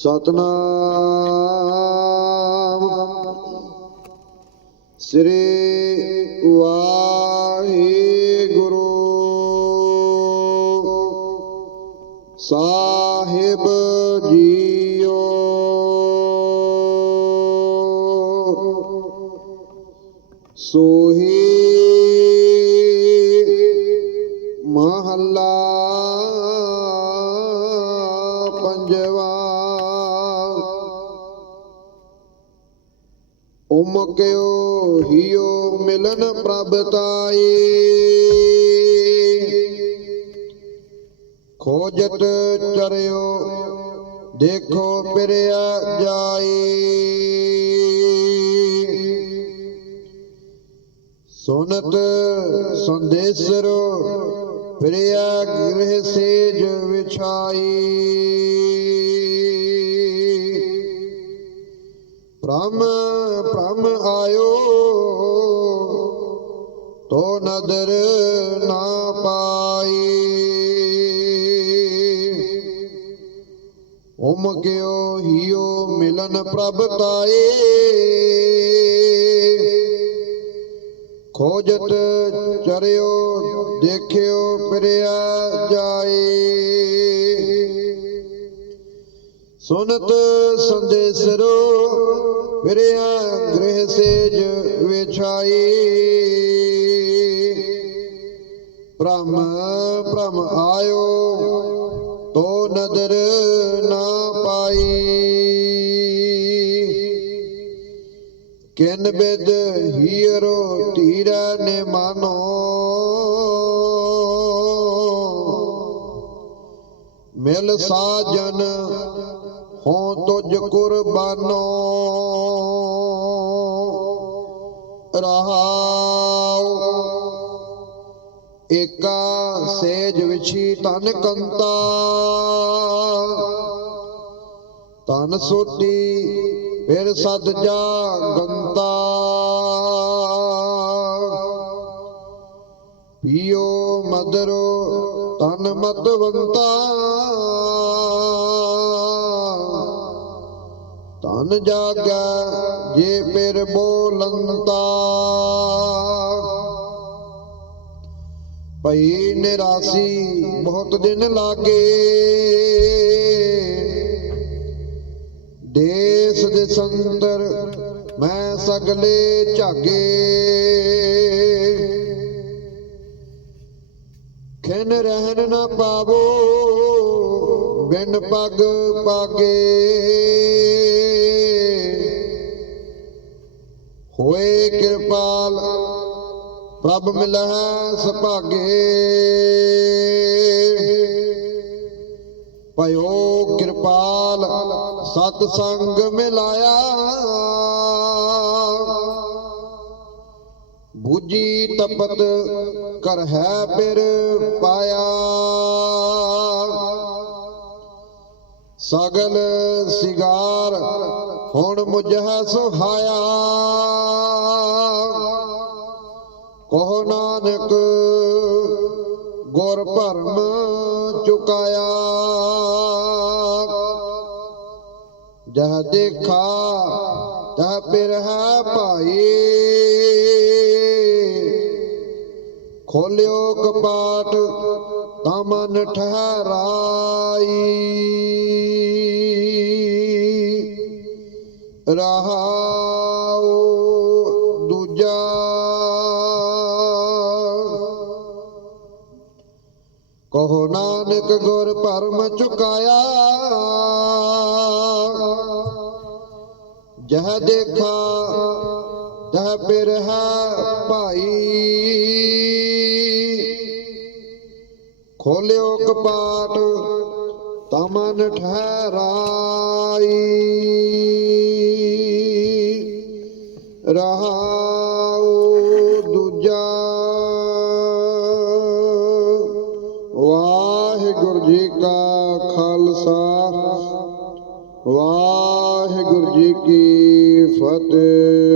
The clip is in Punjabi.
ਸਤਨਾਮ। ਸ੍ਰੀ ਵਾਹਿਗੁਰੂ। ਸਾਹਿਬ ਜੀਓ। ਸੋਹੀ ਮਹੱਲਾ ਪੰਜਵਾ। ਉਮਕਿਓ ਹਿਓ ਮਿਲਨ ਪ੍ਰਭ ਤਾਈ ਖੋਜਤ ਚਰਿਓ, ਦੇਖੋ ਪਿਰਿਆ ਜਾਈ ਸੁਨਤ ਸੰਦੇਸਰੋ ਪ੍ਰਿਆ ਗ੍ਰਹਿ ਸੇਜ ਵਿਛਾਈ ਪ੍ਰਮ ਪ੍ਰਮ ਆਇਓ। ਤੋ ਨਦਰ ਨਾ ਪਾਈ। ਉਮਕਿਓ ਹਿਓ ਮਿਲਨ ਪ੍ਰਭ ਤਾਏ। ਖੋਜਤ ਚਰਿਓ, ਦੇਖਿਓ ਪ੍ਰਿਆ ਜਾਏ। ਸੁਨਤ ਸੰਦੇਸਰੋ ਪਿਰਿਆ ਗ੍ਰਹਿ ਸੇਜ ਵਿਛਾਈ। ਬ੍ਰਹਮ ਬ੍ਰਹਮ ਆਇਓ, ਤੋ ਨਦਰ ਨਾ ਪਾਈ। ਕਿਨ ਬਿਦ ਹੀਰੋ ਧੀਰਾ ਨੇ ਮਾਨੋ। ਮਿਲ ਸਾਜਨ ਹੋ ਤੁਜ ਕੁਰਬਾਨੋ। ਰਹਾਉ ਏਕਾ ਸੇਜ ਵਿਛੀ ਤਨ ਕੰਤਾ। ਤਨ ਸੋਟੀ ਫਿਰ ਸਦ ਜਾ ਗੰਤਾ। ਪੀਓ ਮਦਰੋ ਤਨ ਮਤਵੰਤਾ ਤਨ ਜਾਗੈ, ਜੇ ਪਿਰ ਬੋਲੰਤਾ। ਭਈ ਨਿਰਾਸੀ ਬਹੁਤ ਦਿਨ ਲਾਗੇ। ਦੇਸ ਦੇ ਸੰਦਰ ਮੈਂ ਸਗਲੇ ਝਾਗੇ। ਖਿਨ ਰਹਿਣ ਨਾ ਪਾਵੋ, ਬਿਨ ਪਗ ਪਾਗੇ। ਹੋਏ ਪ੍ਰਭ ਮਿਲਹਿ ਸੁਭਾਗੇ। ਭਇਓ ਕਿਰਪਾਲ ਸਤ ਸੰਗ ਮਿਲਾਇਆ। ਬੂਜੀ ਤਪਤ ਕਰ ਹੈ ਪਿਰ ਪਾਇਆ। ਸਗਲ ਸਿਗਾਰ ਹੁਣ ਮੁਝੈ ਸੁਹਾਇਆ। ਕਹੋ ਨਾਨਕ ਗੁਰ ਭਰਮ ਚੁਕਾਇਆ। ਜਹ ਦੇਖਾ ਤਹ ਪਿਰ ਹੈ ਭਾਈ। ਖੋਲਿਓ ਕਪਾਟ ਤਮਨ ਮਨ ਠਹਿਰਾਈ। ਰਹਾਉ ਦੂਜਾ। ਕਹੋ ਨਾਨਕ ਗੁਰ ਪਰਮ ਚੁਕਾਇਆ। ਜਹ ਦੇਖਾ ਤਹ ਪਿਰ ਹੈ ਭਾਈ। ਖੋਲਿਓ ਕਪਾਟ ਤਮਨ ਠਹਿਰਾਈ। ਰਹਾਉ ਦੂਜਾ। ਵਾਹਿਗੁਰੂ ਜੀ ਕਾ ਖਾਲਸਾ ਵਾਹਿਗੁਰੂ ਜੀ ਕੀ ਫਤਿਹ।